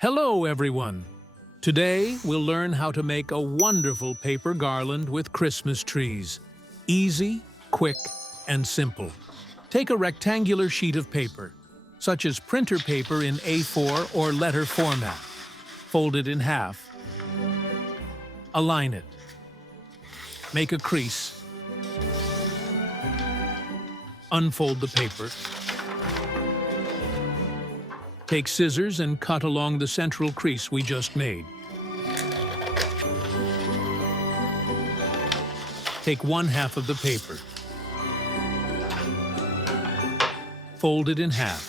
Hello, everyone. Today, we'll learn how to make a wonderful paper garland with Christmas trees. Easy, quick, and simple. Take a rectangular sheet of paper, such as printer paper in A4 or letter format. Fold it in half. Align it. Make a crease. Unfold the paper. Take scissors and cut along the central crease we just made. Take one half of the paper. Fold it in half.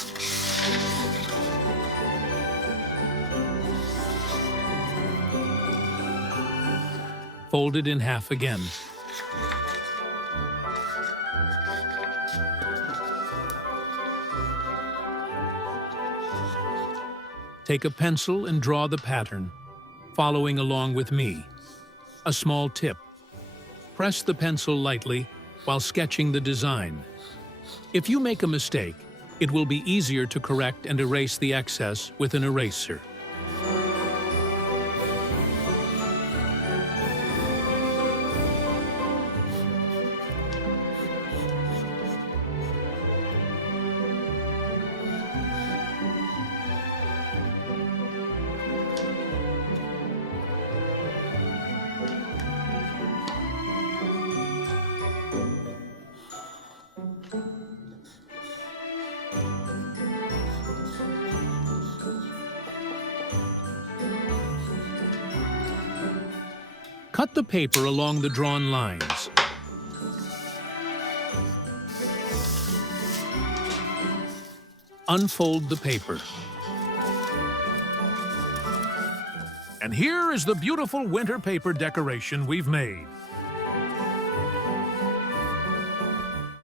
Fold it in half again. Take a pencil and draw the pattern, following along with me. A small tip. Press the pencil lightly while sketching the design. If you make a mistake, it will be easier to correct and erase the excess with an eraser. Cut the paper along the drawn lines. Unfold the paper. And here is the beautiful winter paper decoration we've made.